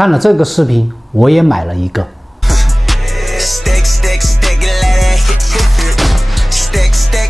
看了这个视频，我也买了一个。Stick, stick, stick, let it hit you. Stick, stick.